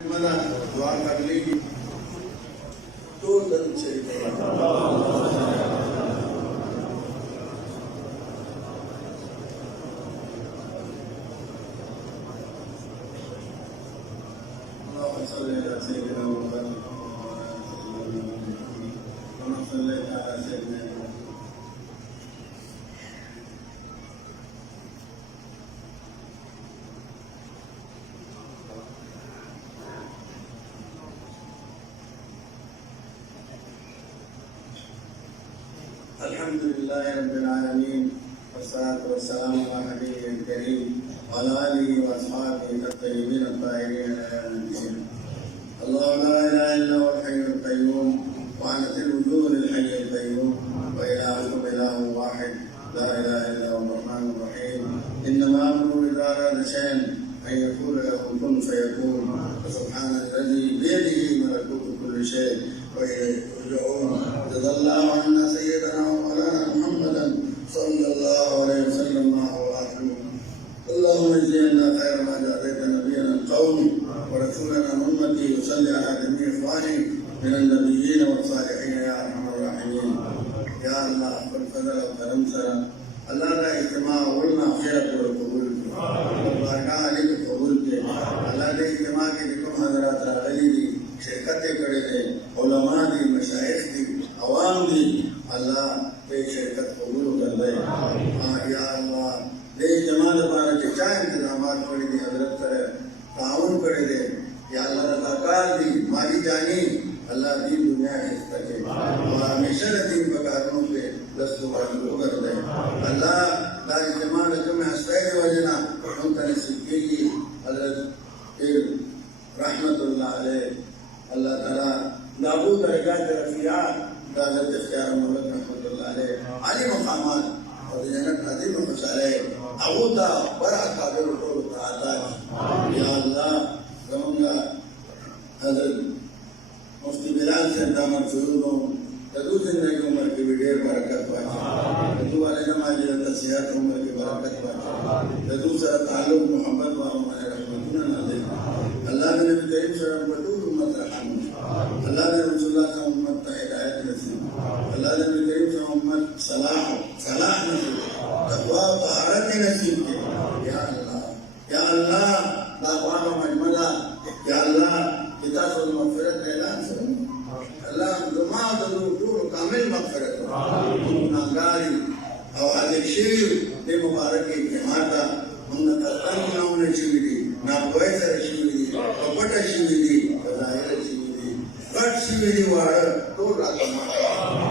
मला दुआ करने की तो दर्द चाहिए। अल्हम्दुलिल्लाह रब्बिल आलमीन वस्सलातु वस्सलामु अला नबिय्यिल करीम व अला आलिहि व अस्हाबिहि अत-तय्यिबीन अत-ताहिरीन अल्लाहु ला इलाहा इल्ला हुवल हय्युल क़य्यूम व अनतिल वुजूह लिल हय्यिल क़य्यूम व इलाहुकुम इलाहुन वाहिद ला इलाहा इल्ला हुवल रहमानुर रहीम इन्नमा अमरुहु इज़ा अरादा शay'an अन यक़ूला लहु कुन फ़यकून सुब्हानल्लज़ी बियदिही मलकूतु कुल्लि शै' व इलैहि तुरजऊन जज़ाल्लाहु अन्ना सय्यदना व मौलाना मुहम्मदन सल्लल्लाहु अलैहि वसल्लम اللهم اجعلنا خير ما جعلت نبينا القوم ورسولنا امتي وصل على جميع اخواني من النبيين والصالحين يا ارحم الراحمين يا الله بالفضل والكرم سرا الله لا اجتماع ولنا خيرك والقبول بارك عليك قبول के الله ने इज्तिमा के निकम हजरात रागली दी शिरकतें करे थे उलमा दी मशाइख दी अवाम दी अल्लाह पे शिरकत कबूल कर ले या अल्लाह दे जमात बारा के चाहे इंतजामात पड़ी दी हजरत करे ताउन करे दे या अल्लाह रज़ाकार दी माली जानी अल्लाह दीन दुनिया के सके और हमेशा दीन पकारों पे दस्तों कर दे अल्लाह ला जमात के में हस्ते वजना हम तने सिद्दीकी हजरत रहमतुल्लाह अलैह अल्लाह ताला दाऊद दरगाह रफिया दादत इख्तियार मोहम्मद रहमतुल्लाह अलैह अली मकामात और जन्नत नजीब खुशाले अबूदा बड़ा काबिल को आता या अल्लाह रमंगा हजरत मुफ्ती बिलाल से दामन शुरू तदू जिंदगी उम्र की भी ढेर बरकत पाए तदू वाले नमाजी तसियात उम्र की बरकत पाए तदू से ताल्लुक मोहब्बत व हमारे रहमतुल्लाह नाज़िल अल्लाह ने नबी करीम सल्लल्लाहु अलैहि वसल्लम उम्मत रहम अल्लाह ने रसूलुल्लाह से उम्मत का हिदायत नसीब अल्लाह ने नबी करीम से उम्मत सलाह नसीब तक़वा तहारत नसीब के या अल्लाह दावाम मजमला या अल्लाह किताबुल मग़फ़िरत ऐलान से अल्लाह दुआ दरूर कामिल मग़फ़िरत गुनाहगारी और अलिशिर दे मुबारक की जमाता उन्हें तंग ना होने चाहिए ना पैसा चाहिए कपट चाहिए ज़ाहिर चाहिए कट चाहिए वार तो राकमा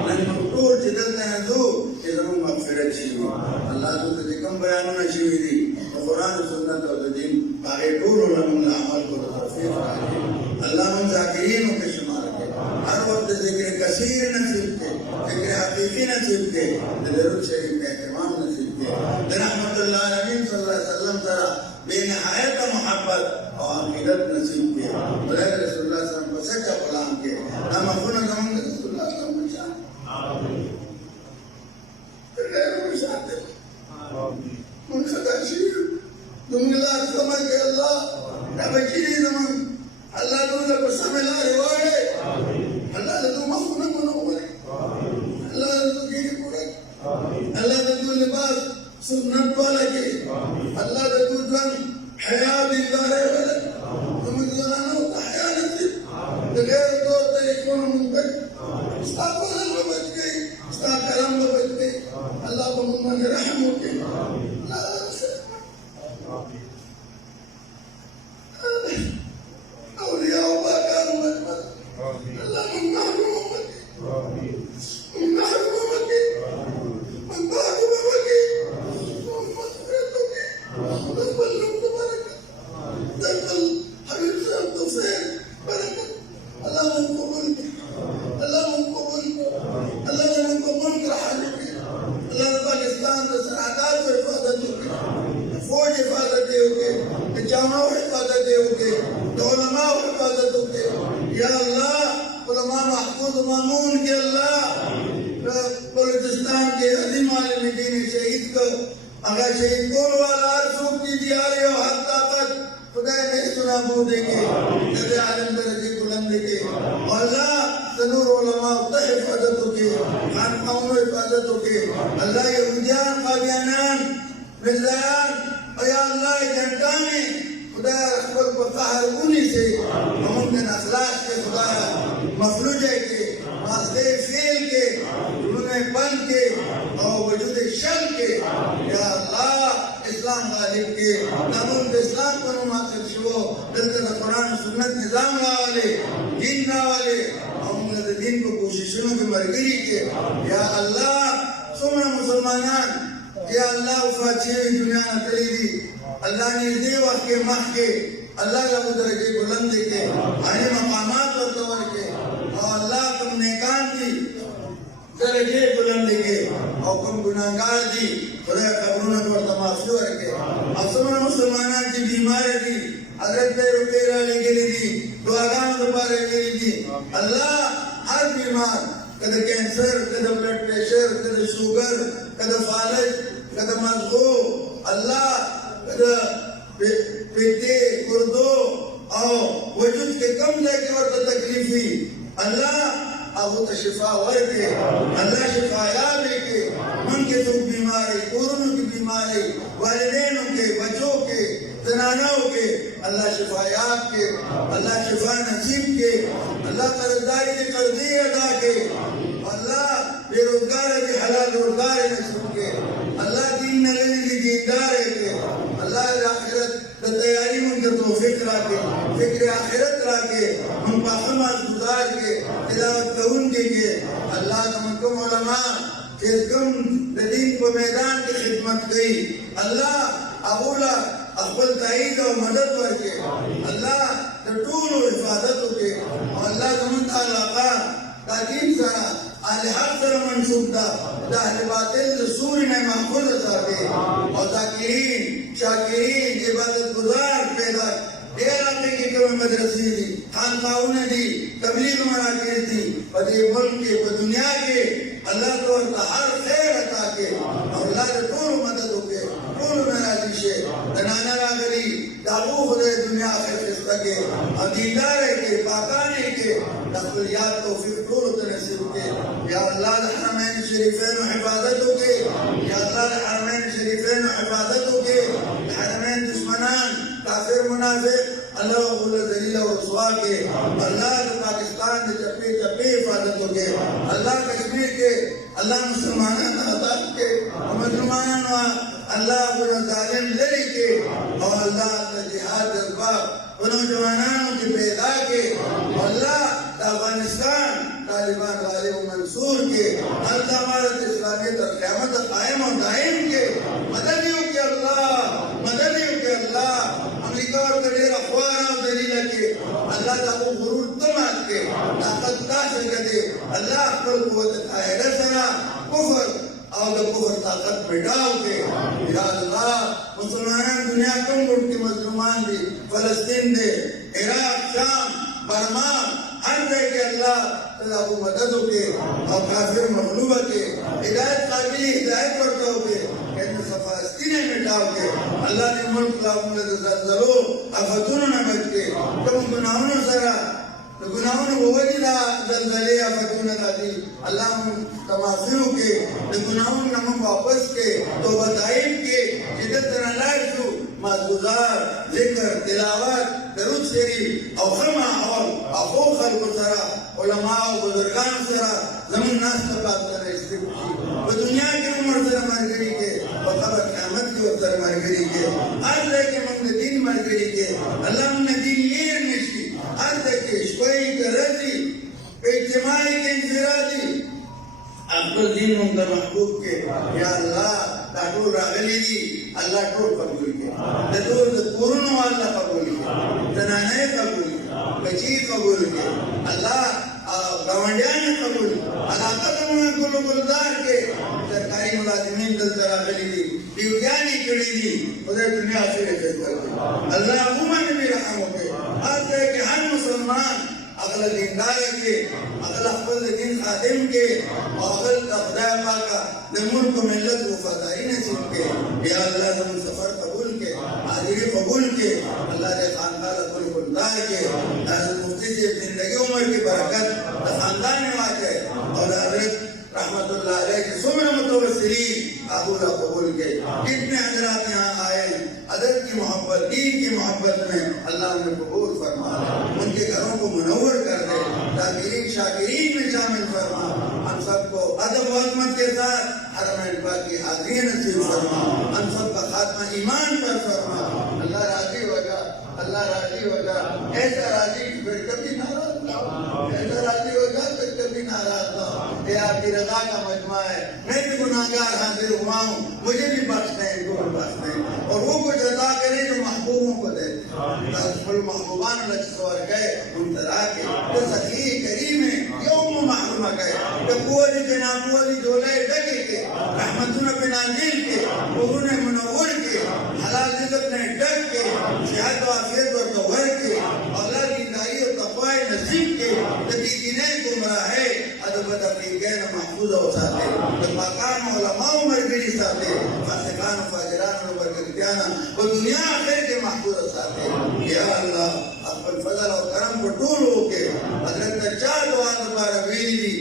नन तो जिदल ने दो इधर मग़फ़िरत चाहिए अल्लाह तो कम बयान ना चाहिए कुरान सुन्नत और दीन आगे टूर उलमा अमल को तौफीक अल्लाह हम ज़ाकिरीन के शुमार के हर वक्त ज़िक्र कसीर नसीब के ज़िक्र हकीकी नसीब के दरूद शरीफ के इमाम नसीब के रहमतुल्लाह अलैहि सल्लल्लाहु अलैहि वसल्लम तरह बेनहायत मोहब्बत और अकीदत नसीब के मुराद रसूलुल्लाह सल्लल्लाहु अलैहि वसल्लम को सच्चा गुलाम के नाम खुना जमान रसूलुल्लाह सल्लल्लाहु अलैहि वसल्लम आमीन तेरे मुशाते आमीन من خداشير دملا سمع के अल्लाह नबीरी जमान अल्लाह तुझे बसमेला रिवाड़े अल्लाह तू मखना मनोवरे अल्लाह तू की पूरा अल्लाह तू लिबास सुन्नत वाला के अल्लाह तू जन हया दीदार है तुम जानो हया नसीब बगैर तो कौन मुमकिन इस्तागफर में बच गई इस्ता करम में बच गई अल्लाह को मन रहम हो के बलूचिस्तान के अजीम आलिम दीन शहीद को अगर शहीद कौन वाला सूख की दियारी और हद तक खुदा ने सुना महमूद के कदे आलम दर्जे बुलंद के अल्लाह तनूर उलमा की हिफाजत के खानकाहों हिफाजत के अल्लाह यहूदियान कादियानान मिल्लायान या अल्लाह जनता ने खुदा अकबर बक़ाहर उन्हीं से हमने अखलाक के खुदा मफलूजे के मास्ते फेल के उन्हें बन के और वजूद शल के या अल्लाह इस्लाम गालिब के नामुल इस्लाम को नुमाकिल शुभो दलते कुरान सुन्नत निज़ाम वाले दीन वाले हमने दीन को कोशिशों की मरगिरी के या अल्लाह सुमन मुसलमानान या अल्लाह उफाची दुनिया न तरीदी अल्लाह ने दे वक्त के मह के अल्लाह का दर्जे बुलंद के आने मकामात और तवर के और अल्लाह तुम नेकान की दर्जे बुलंद के और तुम गुनाहगार दी खुदा कब्रों को तमाशूर के असमान मुसलमाना की बीमार दी हजरत रुकेरा लेके दी दुआगान दोबारा लेके दी अल्लाह हर बीमार कदे कैंसर कदे ब्लड प्रेशर कदे शुगर कदे फालज कदे मज़गो अल्लाह कदे पेटे गुर्दो और वजूद के कम जाके और तकलीफी अल्लाह अब तो शिफा वर्के अल्लाह शिफाया लेके मन के दुख बीमारी कोरोना की बीमारी वालिदैन के बच्चों के जनानों के अल्लाह शिफायात के अल्लाह शिफा नसीब के अल्लाह कर्जदारी की कर्जी अदा के अल्लाह बेरोजगार के हलाल रोजगार नसीब के अल्लाह दीन न लेने की दीनदार के अल्लाह आखिरत तैयारी मुझे तौफीक रखे फिक्र आखिरत रखे हम पाखमात गुजार के तिलावत करून के अल्लाह तुमको उलमा के कम दीन को मैदान की खिदमत गई अल्लाह अबूला अब्बल ताईद और मदद करके अल्लाह टूल और हिफाजत के अल्लाह तुमका लाका ताकीम सरा आले हक सर मंसूब था दाहले बातिल सूर ने महफूज साके और ताकीन शाकिरीन इबादत गुजार पैदा इलाके की कम मदरसी दी खानकाहों ने दी तबलीग मराकिज़ दी और ये मुल्क के दुनिया के अल्लाह को हर खैर अता के और अल्लाह ने पूरी मदद होके पूरी नाराजी से तनाना रागरी दाबू खुदे दुनिया के रिश्ता के अदीदार के पाकाने के नक़लियात को फिर पूरी तनसीब के या अल्लाह हरमैन शरीफैन हिफाजत होके या अल्लाह हरमैन शरीफैन हिफाजत होके हरमैन दुश्मनान काफिर मुनाफिक अल्लाह वकुल जलील और रसवा के अल्लाह पाकिस्तान के चप्पे चप्पे हिफाजत होके अल्लाह कश्मीर के अल्लाह मुसलमानों आजाद के मुसलमानों अल्लाह बुरा जालिम लड़ी के और अल्लाह का जिहाद जज्बा उन जवानों की पैदा के अल्लाह अफगानिस्तान तालिबान गालिब मंसूर के अल्लाह भारत इस्लामी तक क़यामत कायम और दायम के मदनियों के अल्लाह अमेरिका और कड़ेर अखबार और दलील के अल्लाह का वो गुरूर तमाम के ताकत दाखिल कर दे अल्लाह अकल कुव्वत कायदा सना कुफर और कुफर ताकत मिटाओ के या अल्लाह मुसलमान दुनिया कम मुल्क के मजलूमान भी फलस्तीन दे इराक शाम बर्मा हर जगह के अल्लाह तला को मदद होके और काफिर मगलूब के हिदायत काबिल हिदायत करते होके कहने फलस्तीन मिटाओ के अल्लाह ने मुल्क लाऊंगा तो जल्जलो अफतून न बच के तुम गुनाहों सरा गुनाहों वो वजदा जल्जले अफतून दादी अल्लाह तमाफियों के गुनाहों नम वापस के तो बताइब के जिद्दत नलाशु मज़गुजार जिक्र तिलावत दरूद शरीफ और खमा और अखो खल्क़ सरा उलमा और बुजुर्गान सरा ज़मीन नास तबाद कर वो दुनिया की उम्र से मरगरी के और खबर क़यामत की उतर मरगरी के हर लेके मंग दिन मरगरी के अल्लाह ने दिन ये निशी हर लेके कोई तरजी इज्तिमाई के इंफिरादी अब्दुल दिन उनका महबूब के या अल्लाह ताकूर रागली दी अल्लाह टोल कबूल के ददूर कुरुन वाला कबूल के जनाने कबूल के बची कबूल के अल्लाह गवंडियान कबूल अलाका में गुलदार के सरकारी मुलाजिमीन दल रागली दी ड्यूटियानी कड़ी दी खुदा दुनिया से इज्जत कर दे अल्लाह उम्मत में रहम के हर के हर मुसलमान अगला दीनदार के अगला खुद दिन खादिम के और अगला खुदा पाका न मुल्क मिल्लत वफादारी नसीब के या अल्लाह हम सफर कबूल के आज हाजिरी कबूल के, अल्लाह ने खानदान खुलदार के, मुफ्ती की जिंदगी उम्र की बरकत खानदान में वाक़ और हज़रत रहमतुल्लाह अलैह के सुमन मुतवस्सिलीन आबूला कबूल के। कितने हजरात यहाँ आए अदब की मोहब्बत, दीन की मोहब्बत में, अल्लाह उन्हें कबूल फरमा, उनके घरों को मुनव्वर कर दे, ताकिरीन शाकिरीन में शामिल फरमा। हम सबको अदब व अज़मत के साथ हरमैन पाक की हाज़िरी नसीब फरमा, हम सबका खात्मा ईमान पर फरमा। अल्लाह राजी होगा, अल्लाह राजी होगा, ऐसा राजी फिर कभी नाराज ना हो, ऐसा राजी होगा फिर कभी नाराज ना हो। ये आपकी रज़ा का मजमा है, मैं भी गुनाहगार हाजिर हुआ हूँ, मुझे भी बख्श दें, इनको भी बख्श दें, और वो कुछ अदा करें जो महबूबों को दे। महबूबान लचसवर गए मुंतरा के तो सखी करीम यौम महरूम गए तो कोली जनाब कोली जोले डगे के रहमतुन पे नाजिल के उन्होंने मुनव्वर के हलाल रिज़्क़ ने डग के सेहत व आफियत और तौहर के औलाद की दाई और तक़वा नसीब के तभी इन्हें गुमराहे अदब तफरीक़ैन महफूज़ और साथे पाकान उलमा उमर के साथे फासिकान फाजिरान और बरकतियाना वो दुनिया आखिर के महफूज़ और साथे। या अल्लाह अपन फजल और करम को टूल होके हजरत चार दुआ दोबारा वीली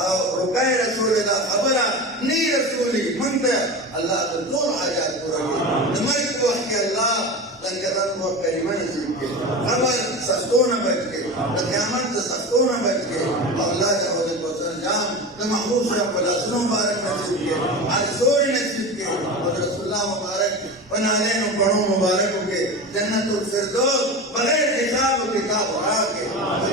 और रुकाए रसूलुल्लाह खबरा नी रसूली मंता अल्लाह तो दूर हाजात पूरा नमर को के अल्लाह लंकरन को करीमा नसीब के खबर सख्तों न बच के क़यामत से सख्तों न बच के अल्लाह के हौज़े को सरजाम तो महबूब से पलासनों मुबारक नसीब के आज सोरी नसीब के और रसूलुल्लाह मुबारक बनालेन बड़ों मुबारक के जन्नतुल फिरदौस बगैर हिसाब किताब उड़ा के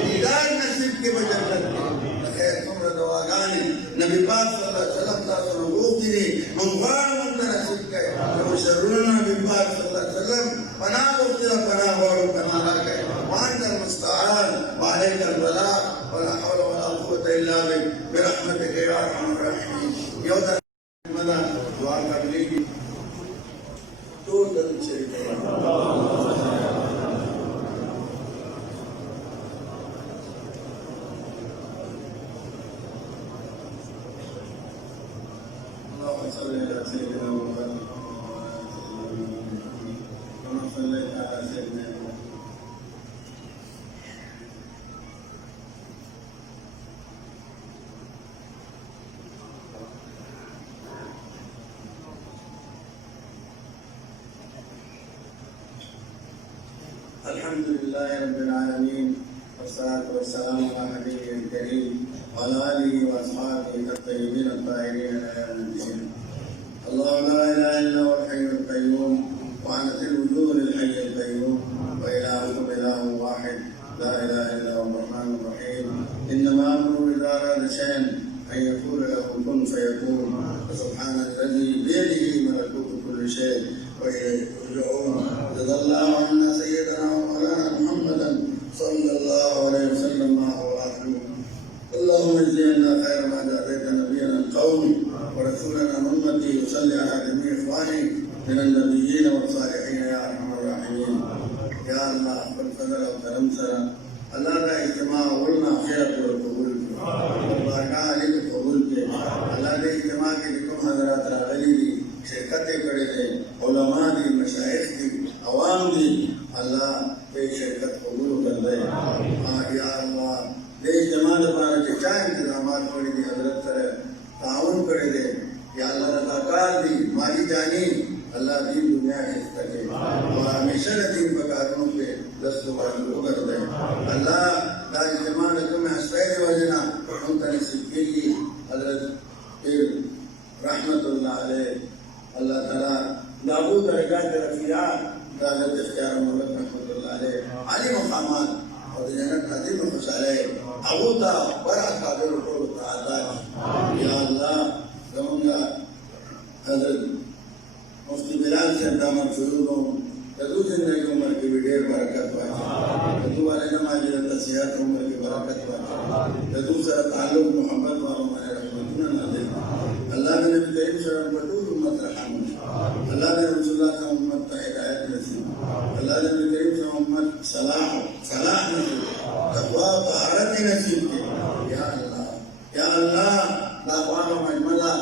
दीदार नसीब के बजन्नत के खैर तुम दुआगानी नबी पाक सल्लल्लाहु अलैहि वसल्लम का सुरूती मंगवार मुंत नसीब के और शरुन नबी पाक सल्लल्लाहु अलैहि वसल्लम पनाह उफ्तिरा पनाह वालों पनाह के वांदर मुस्तआन वालैकल बला वला हौला वला कुव्वता इल्ला बिक बिरहमतिक या अरहमर राहिमीन। योदा मदा दुआ कबूली तो दरूद शरीफ अल्हम्दुलिल्लाह रब्बिल आलमीन वस्सलातु वस्सलामु अला नबिय्यिल करीम व अला आलिहि व अस्हाबिहि अत-तय्यिबीन अत-ताहिरीन इला यौमिद्दीन। अल्लाहु ला इलाहा इल्ला हुवल हय्युल क़य्यूम व अनतिल वुजूहिल हय्युल क़य्यूम व इलाहुकुम इलाहुन वाहिद ला इलाहा इल्ला हुवर रहमानुर रहीम। इन्नमा अमरुहु इज़ा अरादा शय'अन अन यक़ूला लहु कुन फ़यकून। सुब्हानल्लज़ी बियदिही मलकूतु कुल्लि शै' व इलैहि तुरजa'ून। जज़ाल्लाहु अन्ना सय्यदना व मौलाना मुहम्मदन सल्लल्लाहु अलैहि वसल्लम व आखिर اللهم اجزنا خير ما جازيت نبينا القوم ورسولنا محمد وصل على جميع اخواني من النبيين والصالحين يا ارحم الراحمين. يا الله بالفضل والكرم سرا الله کا اجتماع ولنا خیر اور قبول بارگاہ علی کو قبول کے اللہ نے اجتماع کے لکم حضرات راغلی دی شرکتیں کرے تھے علماء دی مشائخ دی عوام دی اللہ بے شرکت قبول کر دے. یا اللہ देश जमात पारा चिट्ठा इंतजामात होने की हजरत सर ताउन करे दे. या अल्लाह रज़ाकार दी माली जानी अल्लाह दीन दुनिया के सके और हमेशा दीन पकारों पे दस्तुबार कर दे. अल्लाह दाई जमान तुम हस्बैद वजना उन तनसीब की हजरत पीर रहमतुल्लाह अलैह अल्लाह ताला दाऊद दरगाह रफिया हजरत इख्तियार मौलक रहमतुल्लाह अलैह आली मकामात और जन्नत नज़ीम खुशाले अबूता बड़ा काबिल को अता या अल्लाह जमुना हजरत मुफ्ती बिलाल से दामन शुरू तदू जिंदगी उम्र की भी ढेर बरकत वाचे तदू वाले नमाज सेहत उम्र की बरकत वाचे तदू से ताल्लुक मोहब्बत वालों में रहमतुन नाज़िल अल्लाह ने नबी करीम सल्लल्लाहु अलैहि वसल्लम उम्मत रहम अल्लाह ने रसूलुल्लाह से उम्मत का हिदायत नसीब अल्लाह ने नबी करीम से उम्मत सलाह नसीब तक़वा तहारत नसीब के. या अल्लाह दावानो मजमला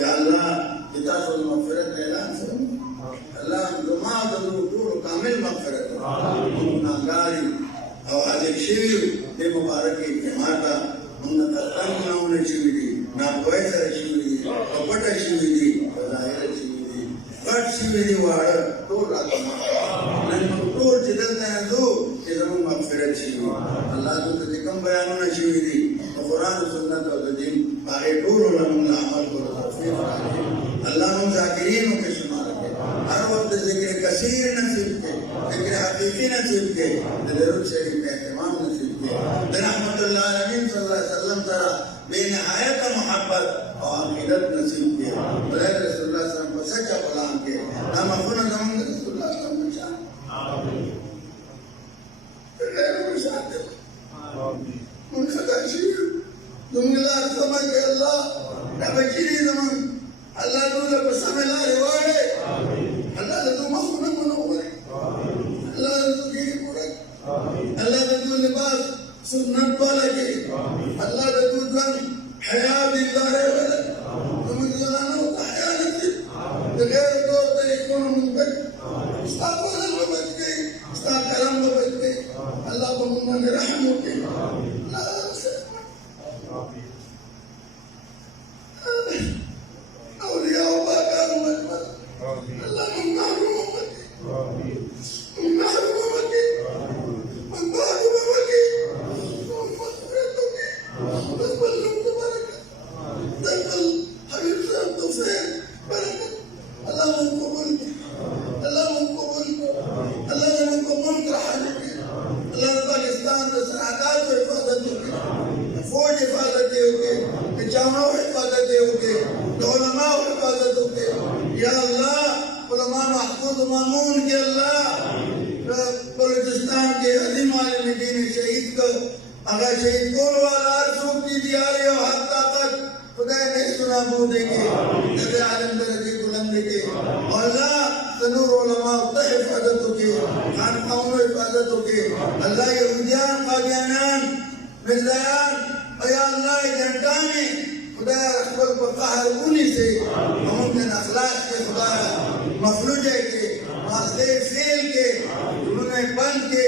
या अल्लाह किताबुल मग़फ़िरत ऐलान से अल्लाह दुआ दरूद شوي دې مبارک اجتماع ته موږ ته تنګونه شوي دي ناپوهۍ سره شوي دي په پټه شوي دي په ظاهره شوي دي غټ شوي دي واړه ټول راته نن موږ ټول چې دلته ځو چې زموږ مغفرت شي الله دلته چې کوم بیانونه شوي دي د قرآن او سنت او د دین هغې ټولو له موږ عمل کولو توفیق راکړي الله موږ ذاکرینو کې شمار کړي هر وخت ذکر کثیر نصیب کړي ذکر حقیقي نصیب کړي د درود شریف اهتمام نصیب کړي د رحمت الله عالمین صلی الله علیه وسلم سره بے نهایت محبت او عقیدت نصیب کړي خدای رسول الله صلی الله علیه وسلم په سچا غلام کې دا مخونه زموږ رسول الله صلی الله علیه وسلم من خطا شيء دم الله سمع الله لا بجري زمان الله دول بسمع الله روايه الله دو مخنا منور الله دو كيري پورك الله دو لباس سنت والا کے الله دو جن حياة بالله ولا تم جلانا حياة نصيب غير طور طريقون منبت استغفر الله بچ گئی استغفر کرم بچ گئی الله بمن رحم کے أولياء الله كانوا مجمد الله من محروم مكي من محروم مكي من بعد مكي من مغفرتك نقبل لهم بركة نقبل حبيب صاحب توفيق بركة الله من قبول الله من قبول الله من قبول رحمك الله من باكستان سرعات وحفاظتك فوج حفاظتي ہوگی جامعہ حفاظتي ہوگی علماء حفاظت ہوگی یا اللہ علماء محفوظ مامون کے اللہ بلوچستان کے عظیم عالم دین شہید کو اگر شہید کون والا رسوم کی دیاری اور حد طاقت خدا نہیں سنا بودے گے نظر عالم درجی بلندے گے اور اللہ تنور علماء تا حفاظت ہوگی خانقاہوں حفاظت ہوگی اللہ یہودیان قادیانان ملدیان یا اللہ جنٹانے خدا اکبر کو قہرونی سے ممکن اخلاق کے خدا مفلوجے کے ماستے فیل کے انہوں نے بند کے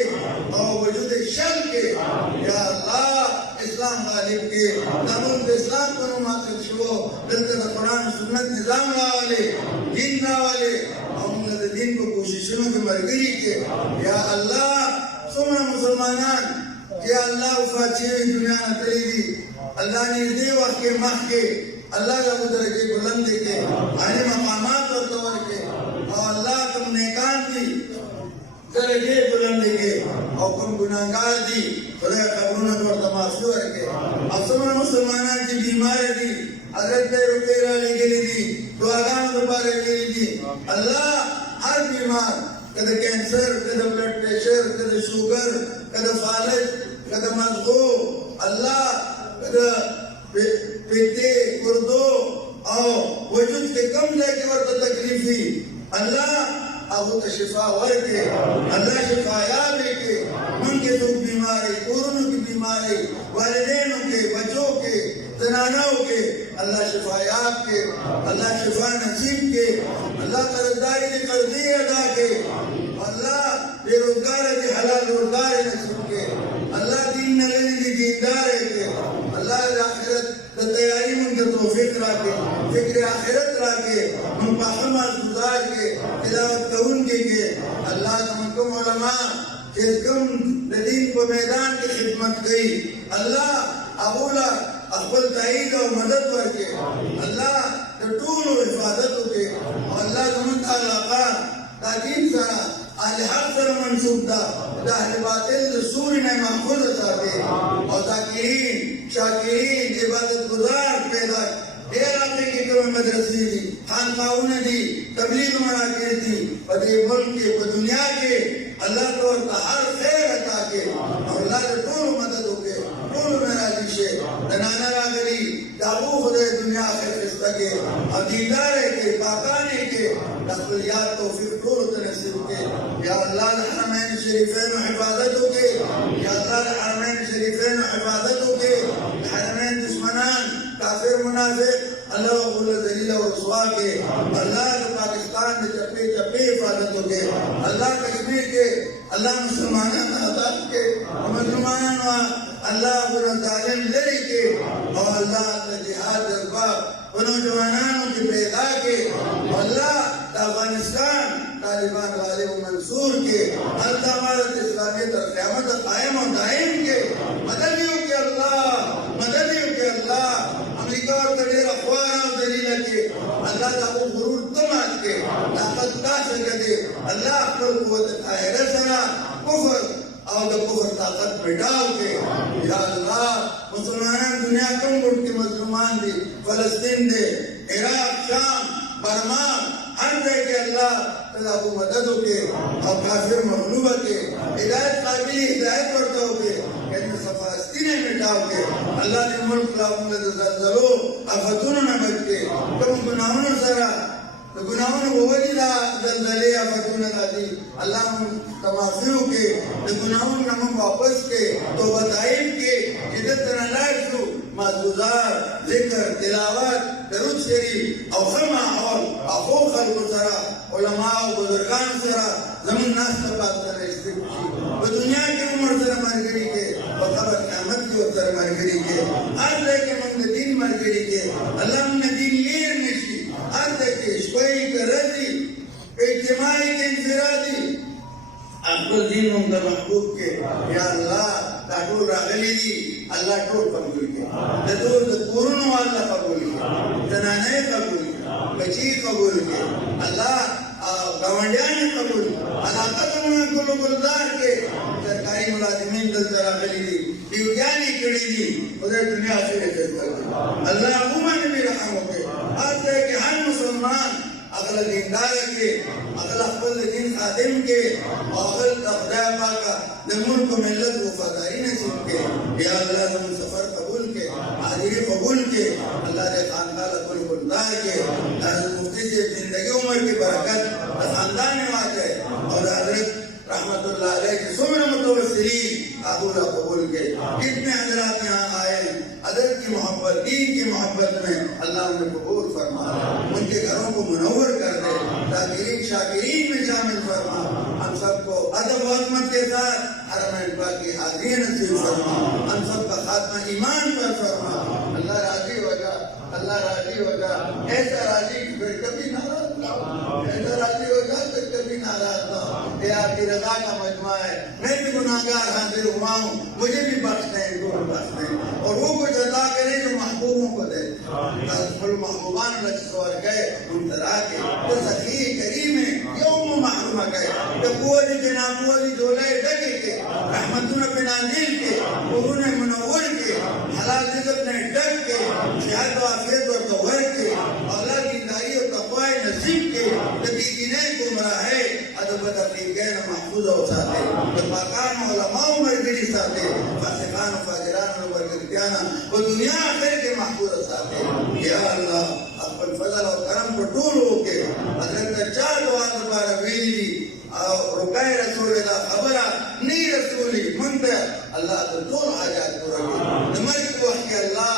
اور وجود شر کے یا اللہ اسلام غالب کے قانون اسلام کو نماثل شو دلتا قرآن سنت نظام نہ والے دین نہ والے اور انہوں دین کو کوششوں کے مرگری کے یا اللہ سمنا مسلمانان یا اللہ وفاتی دنیا نہ تریدی اللہ نے دے وقت کے مخ کے اللہ کا درجے بلند کے عالی مقامات اور طور کے اور اللہ کم نیکان دی درجے بلند کے اور کم گناہگار دی خدا قبرون اور تماسور کے اور سمن مسلمانان کی بیمار دی حضرت رقیرہ لے گلی دی دعاگان دوبارے گلی دی اللہ ہر بیمار کدھا کینسر کدھا بلڈ پریشر کدھا شوگر کدھا فالج کدھا مضغو اللہ پیتے گردو اور وجود کے کم لے کے ورطہ تکلیفی اللہ ابو شفا ورکے اللہ شفا یاب کے من کے دکھ بیماری کورنوں کی بیماری والدینوں کے بچوں کے زنانوں کے اللہ شفا یاب کے اللہ شفا نصیب کے اللہ قرضداری نے قرضی ادا کے اللہ بے روزگار کے حلال روزگار نصیب کے اللہ دین نلین دی دیندار کے اللہ آخرت تیاری من کا توفیق راکے فکر آخرت راکے من پاہمات گزار کے تلاوت کون کے اللہ من کم علماء جس کم دین کو میدان کی خدمت گئی اللہ ابولا اقبل تعید و مدد ورکے اللہ طول و حفاظت ہوکے اللہ زمن علاقہ تاکین سارا اہل حق سر منصوب دا اہل باطل سوری نے محفوظ ساتے اور ذاکرین شاکرین عبادت گزار پیدا دیر آتے کی کرم مدرسی دی خانقاہوں دی تبلیغ مراکز دی پدی ملک کے دنیا کے اللہ تو ہر خیر عطا کے اور اللہ نے طول مدد ہوکے طول میرا دیشے دنانا راگری دابو خدای دنیا آخر خستہ کے اور دیدارے کے پاکانے کے نقلیات توفیق طول تنصیب کے یا اللہ الحرمین شریفین و حفاظت ہوکے یا اللہ الحرمین شریفین و حفاظت ہوکے حرمین دشمنان کافر منافق اللہ وقول ذلیل و رسوا کے اللہ پاکستان میں چپے چپے حفاظت ہوکے اللہ کشمیر کے अल्लाह मुसलमानों आजाद के, मुसलमानों अल्लाह बुरा जालिम लड़ी के, और अल्लाह का जिहाद जज्बा नौजवानों की पैदा के, अल्लाह अफगानिस्तान तालिबान वाले मंसूर के, अल्लाह भारत इस्लामियत और क़यामत कायम और दायम के, मदनियों के अल्लाह, मदनियों के अल्लाह, अमेरिका और तड़ेर अखबार और दलील के अल्लाह का वो गुरूर तमाज के ताकत का सके अल्लाह अकबर कुव्वत काहिरा सना कुफर और कुफर ताकत मिटाओ के, या अल्लाह मुसलमान दुनिया कम गुट के मुसलमान दी फलस्तीन दे, इराक, शाम, बर्मा हर जगह के अल्लाह तला को मदद हो के और काफिर मगलूब के हिदायत काबिल हिदायत करता हो के, यानी फलस्तीन मिटाओ के अल्लाह ने मुल्क लाऊंगा तो जल्जलो आफतों न बच के, तुम गुनाहों सरा तो गुनाहों वो वजह जल्जले आफतों न दादी अल्लाह तमाफी के तो गुनाहों नम वापस के तो बताइब के जिद्दत न लाइफ माजुजार जिक्र तिलावत दरूद शरीफ और खमा और अखो खल्क सरा उलमा और बुजुर्गान सरा जमीन नास का बात कर वो दुनिया की उम्र सरा मरगरी के और खबर क़यामत की उतर मरगरी के हर लेके मंग दिन मरगरी के अल्लाह ने दिन लीर निशी हर लेके कोई करदी इज्तिमाई के इंफरादी अब्दुल दिन मंग महबूब के, या अल्लाह ताटूल रागली दी अल्लाह टोल कबूल के, ददूर दपूरन वाला कबूल के, जनाने कबूल के, बची कबूल के, अल्लाह गवंडियाने कबूल, अदाकत में कुल गुलजार के, सरकारी मुलाजिमीन दल रागली दी, ड्यूटियानी कड़ी दी, उधर दुनिया से लेकर अल्लाह उमन भी रहम हो के, हर तरह के हर मुसलमान अगला दीनदार के, अगला खुद दिन खादिम के, अगल खुदा पाका नमुल को मिल्लत वफादारी नसीब के, या अल्लाह तुम सफर कबूल के, हाजिरी कबूल के, अल्लाह ने खानका लकुल गुलदार के, मुफ्ती से जिंदगी उम्र की बरकत खानदान नवाज है और हजरत रहमतुल्लाह अलैह के सुमन मुतवस्सिलीन आबूला कबूल के, कितने हजरात यहाँ आए हैं हजरत की मोहब्बत दीन की मोहब्बत में अल्लाह उन्हें कबूल फरमा, उनके घरों को मुनव्वर कर दे, ताकिरीन शाकिरीन में शामिल फरमा, हम सबको अदब व अज़मत के साथ हरमैन पाक की हाज़िरी नसीब फरमा, हम सबका खात्मा ईमान पर फरमा, अल्लाह राजी होगा, अल्लाह राजी होगा, ऐसा राजी फिर कभी नाराज ना हो, ऐसा राजी होगा फिर कभी नाराज ना हो, ये आपकी रज़ा का मजमा है, मैं भी गुनाहगार हाजिर हुआ हूँ, मुझे भी बख्श दें, दूर बख्श दें, और वो कुछ अदा करें जो महबूबों को दे, महबूबान लक्ष्य गए मुंतरा के तो सखी करीम है यौम महरूमा गए तो कुवली के नामुवली जोले डगे के रहमतुन बिना दिल के उन्होंने मुनव्वर के हलाल रिज़्क़ ने डग के सेहत व आफियत और तौहर के औलाद की दाई और तक़वा नसीब के नबी गिने गुमराह है अदब तक़ीक़ैन महफूज और साथे तो पाकान उलमा मरगरी साथे फासिकान फाजिरान और मरगरियाना वो दुनिया आखिर के महफूज साथे, या अल्लाह अपन फजल और करम को टूल होके हजरत का चार दुआ दोबारा भेजी और रुकाए रसूल का खबरा नहीं रसूली मनते अल्लाह तो टूल हाजात को रखे नमज को के अल्लाह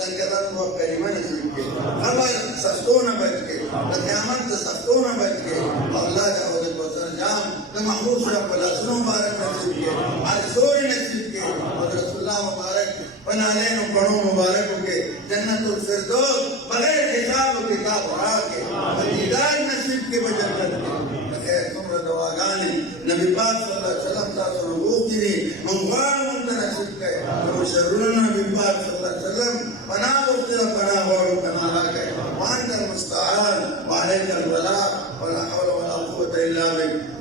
लंगरन को करीमन नसीब के खबर सस्तों न बच के क़यामत से सस्तों न बच के अल्लाह का होदे को सरजाम तो महबूब से पलसनों मुबारक नसीब के आज सोरी नसीब के और रसूलुल्लाह मुबारक बना लेनो पढ़ो मुबारक के जन्नतुल फिरदौस बगैर हिसाब किताब उड़ा के दीदार नसीब के बजन्नत के बगैर तुमरा दवागानी नबी पाक सल्लल्लाहु अलैहि वसल्लम ता सुरूकी मंगवार मुंत नसीब के और शरुन नबी पाक सल्लल्लाहु अलैहि वसल्लम बना उतरा बना और बना के वांदर मुस्तआन वालैकल वला वला हौला वला कुव्वता इल्ला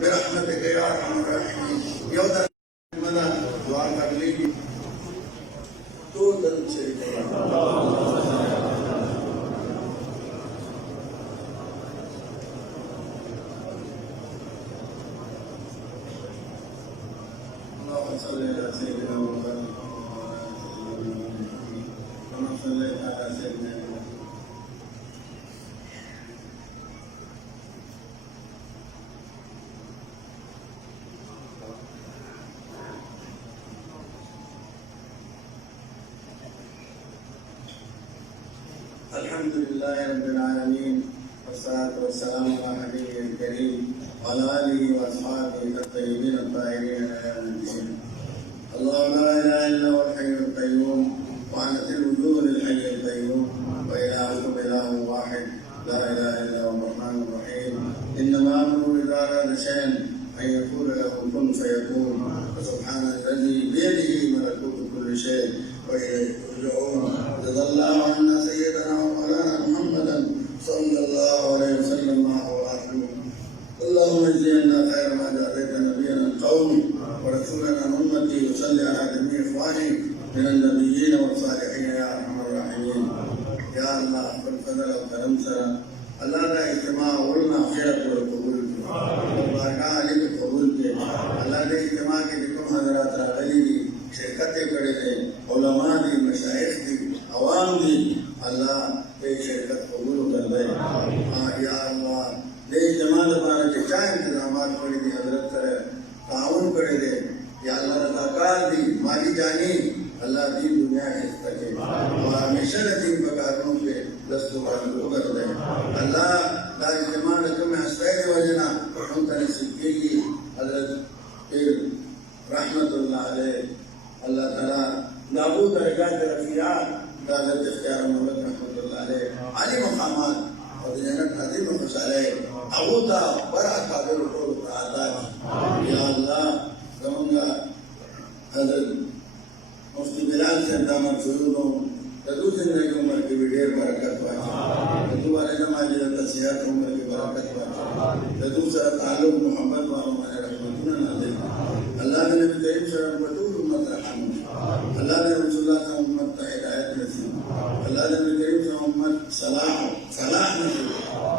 बिरहमतिक या अरहमर राहिमीन योदा मना दुआ कर लीजिए तो दरूद शरीफ अल्हम्दुलिल्लाहि रब्बिल आलमीन वस्सलातु वस्सलामु अला नबिय्यिल करीम وعلى آله وأصحابه الطيبين الطاهرين إلى يوم الدين. الله لا إله إلا هو الحي القيوم وعنت الوجوه للحي القيوم وإلهكم إله واحد لا إله إلا هو الرحمن الرحيم. إنما أمره إذا أراد شيئا أن يقول له كن فيكون. فسبحان الذي بيده ملكوت كل شيء وإليه ترجعون. جزا الله عنا سيدنا ومولانا محمدا صلى الله عليه وسلم وآخره. اللهم اجزنا خير ما جازيت نبينا القوم ورسولنا أمتي وصل على جميع إخواني من النبيين والصالحين يا أرحم الراحمين. يا الله بالفضل والكرم سرا الله لا اجتماع ولنا خيرت والقبول وبركة عليك قبول के अल्लाह ने इज्तिमा के जितने हजरात रागली दी शिरकतें करे थे उलमा दी मशाइख दी अवाम दी अल्लाह ये शिरकत कबूल कर दे. हाँ या अल्लाह ये इज्तिमा द्वारा के क्या इंतजामात पड़ी थी हजरत करे ताउन करे थे या अल्लाह रज़ाकार दी माली जानी अल्लाह दीन दुनिया के सके और हमेशा दीन पकारों पे दस्तूर कर दे. अल्लाह ला इज्तिमा कम हस्बैद वजना हम तने सिद्दीकी हजरत पीर रहमतुल्लाह अलैह अल्लाह ताला नाबू दरगाह रफिया हजरत इख्तियार मोहम्मद रहमतुल्लाह अलैह आली मकामात और जन्नत अजीम खुशाले अबूता बड़ा काबिल को आता. या अल्लाह गमंगा हजरत मुफ्ती बिलाल से दामद शुरू तदू जिंदगी उम्र की भी ढेर बरकत पाए. तदू वाले नमाजी तसियात उम्र की बरकत पाए. तदू सर ताल्लुक मोहब्बत वालों में रहमतुल्लाह नाज़िल. अल्लाह ने नबी करीम सल्लल्लाहु अलैहि वसल्लम उम्मत रहम. अल्लाह ने रसूलुल्लाह से उम्मत का हिदायत नसीब. अल्लाह ने नबी करीम से उम्मत सलाह नसीब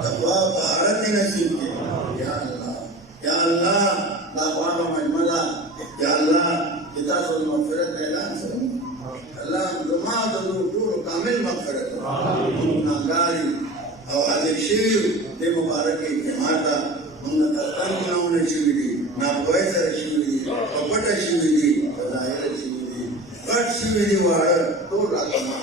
तक़वा तहारत नसीब के. या अल्लाह दावानो मजमला या अल्लाह किताबुल मग़फ़िरत ऐलान करो. अल्लाह दुआ दूर कामिल मग़फ़िरत गुनाहगारी और हाजिर शिव दे मुबारक इमाता उन्हें तन ना होने शिविरी ना पैसा शिविरी कपट शिविरी ज़ाहिर शिविरी कट शिविरी वार तो रातमा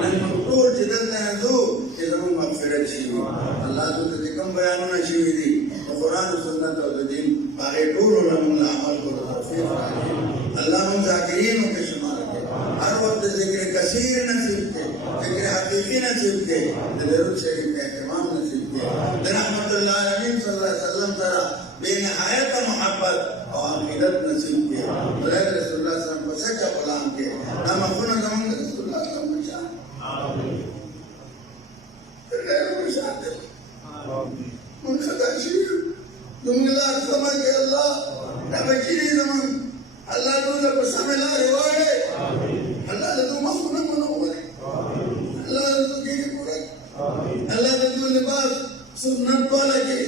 नन तो जिदन ने दो इधरों मग़फ़िरत शिविरी. अल्लाह तो जिकम बयान ना शिविरी कुरान सुन्नत और दीन आगे टूर उलमा अमल को तौफीक दे. अल्लाह हम ज़ाकिरीन के शुमार के हर वक्त जिक्र कसीर नसीब के जिक्र हकीकी नसीब के दरूद शरीफ के एहतमाम नसीब के. रहमतुल्लाह अलैहि सल्लल्लाहु अलैहि वसल्लम तरह बेनहायत मोहब्बत और अक़ीदत नसीब के. रसूलुल्लाह सल्लल्लाहु अलैहि वसल्लम को सच्चा गुलाम के नाम खुना जमान रसूलुल्लाह सल्लल्लाहु अलैहि वसल्लम आमीन. गैर मुशाद आमीन मुनखदा शीर दुनिया समझ के अल्लाह तबशीरी जमान अल्लाह तुझे पसंद ला रिवाड़े अल्लाह तू मखना मनोवरे अल्लाह तू की पूरा अल्लाह तू लिबास सुन्नत वाला के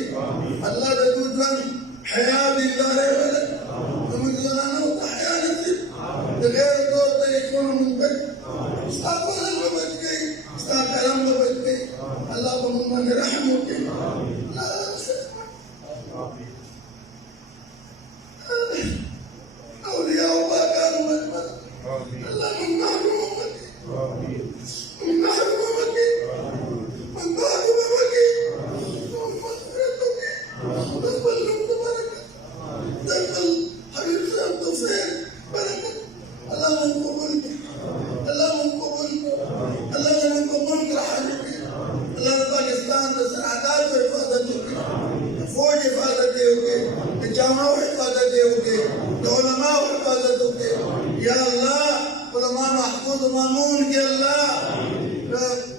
अल्लाह तू जन हया दिल्लाह वाला तुम जाना होता हया नसीब बगैर तो तरीकों मुंबई साफल में बच गई सा करम में बच गई. अल्लाह को मन रहम हो के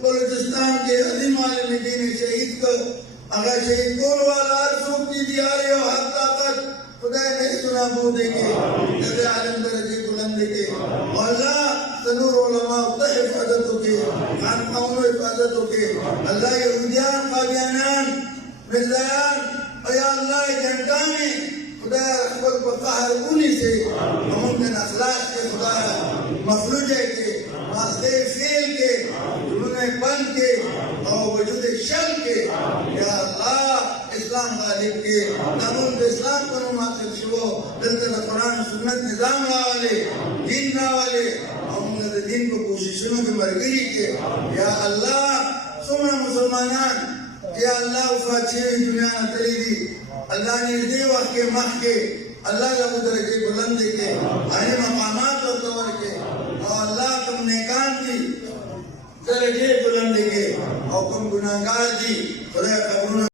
बलूचिस्तान के अजीम आलिम दीन शहीद को अगर शहीद कौन वाला आरज़ू की दियारे और हर ताकत खुदा ने सुना बू देंगे जैसे आलम दर्जे बुलंद के अल्लाह तनूर उलमा हिफाजत के खान खानों हिफाजत के अल्लाह यहूदियान कादियान मिर्जायान और या अल्लाह जनता में खुदा अकबर बक़ाहर उन्हीं से मुमकिन अखलाक के खुदा मफलूज के वास्ते फेल के उन्होंने बन के और वजूद शल के या अल्लाह इस्लाम गालिब के नमून इस्लाम को मात्र शुरू दलदल कुरान सुन्नत निजाम वाले और उन्होंने दीन को कोशिशों की मरगिरी के या अल्लाह सुना मुसलमान या अल्लाह उफाची दुनिया न करेगी अल्लाह ने दे वक्त के मख के अल्लाह का दर्जे बुलंद के आने मकामात और तवर के और अल्लाह तुम नेकान की दर्जे बुलंद के और तुम गुनाहगार दी खुदा कबूल